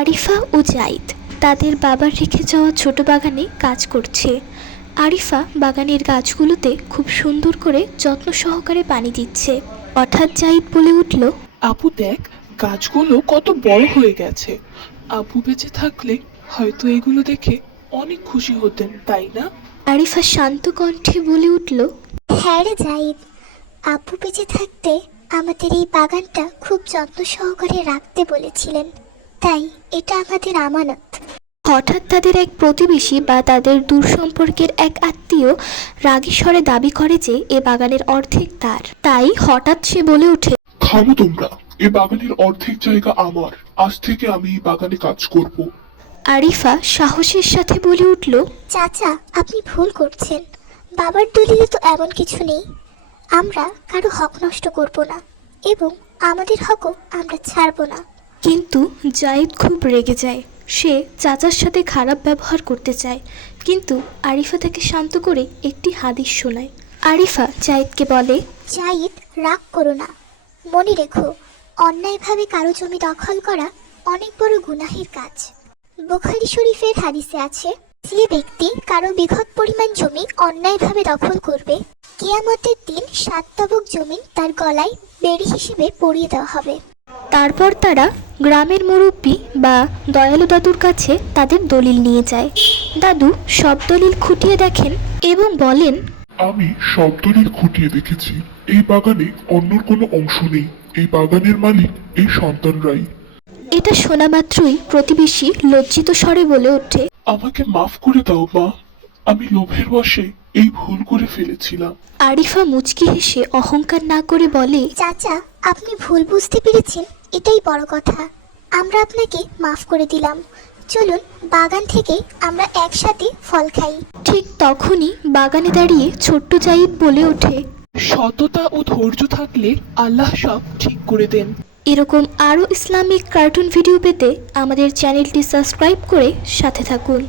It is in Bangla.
আরিফা ও জাইদ তাদের বাবার রেখে যাওয়া ছোট বাগানে কাজ করছে। আরিফা বাগানের গাছগুলোতে খুব সুন্দর করে যত্ন সহকারে পানি দিচ্ছে। হঠাৎ জাইদ বলে উঠল, আপু দেখ, গাছগুলো কত বড় হয়ে গেছে। আপু বেঁচে থাকলে হয়তো এগুলো দেখে অনেক খুশি হতেন, তাই না? আরিফা শান্ত কণ্ঠে বলে উঠল, হ্যাঁ রে জাহিদ, আব্বু বেঁচে থাকতে আমাদের এই বাগানটা খুব যত্ন সহকারে রাখতে বলেছিলেন, তাই এটা আমাদের আমানত। হঠাৎ তাদের এক প্রতিবেশী বা তাদের দূর সম্পর্কের এক আত্মীয় রাগী স্বরে দাবি করে যে এ বাগানের অর্ধেক তার। তাই হঠাৎ সে বলে ওঠে, থামো তোমরা, এই বাগানের অর্ধেক জায়গা আমার। আজ থেকে আমি এই বাগানে কাজ করব। আরিফা সাহসের সাথে বলে উঠল, চাচা, আপনি ভুল করছেন। বাবার দলিলে তো এমন কিছু নেই। আমরা কারো হক নষ্ট করব না এবং আমাদের হকও আমরা ছাড়ব না। কিন্তু জাইদ খুব রেগে যায়। সে চাচার সাথে খারাপ ব্যবহার করতে চায়, কিন্তু আরিফা তাকে শান্ত করে একটি হাদিস শোনায়। আরিফা জাইদকে বলে, জাহিদ, রাগ করো না। মনে রেখো, অন্যায়ভাবে কারো জমি দখল করা অনেক বড় গুনাহের কাজ। বুখারী শরীফের হাদিসে আছে, যে ব্যক্তি কারো বৃহৎ পরিমাণ জমি অন্যায়ভাবে দখল করবে, কিয়ামতের দিন 7 তবক জমি তার গলায় বেড়ি হিসেবে পরিয়ে দেওয়া হবে। তারপর তারা গ্রামের মুরব্বী বা দয়ালু দাদুর কাছে তাদের দলিল নিয়ে যায়। দাদু সব দলিল খুঁটিয়ে দেখেন এবং বলেন, আমি সব দলিল খুঁটিয়ে দেখেছি। এই বাগানে অন্যর কোনো অংশ নেই। এই বাগানের মালিক এই সন্তানরাই। এটা শোনা মাত্রই প্রতিবেশী লজ্জিত স্বরে বলে ওঠে, আমাকে মাফ করে দাও মা, আমি লোভের বশে এই ভুল করে ফেলেছিলাম। আরিফা মুচকি হেসে অহংকার না করে বলে, চাচা, আপনি ভুল বুঝতে পেরেছেন, এটাই বড় কথা। আমরা আপনাকে মাফ করে দিলাম। চলুন বাগান থেকে আমরা একসাথে ফল খাই। ঠিক তখনই বাগানে দাঁড়িয়ে ছোট্ট জাইদ বলে ওঠে, সততা ও ধৈর্য থাকলে আল্লাহ সব ঠিক করে দেন। এরকম আরও ইসলামিক কার্টুন ভিডিও পেতে আমাদের চ্যানেলটি সাবস্ক্রাইব করে সাথে থাকুন।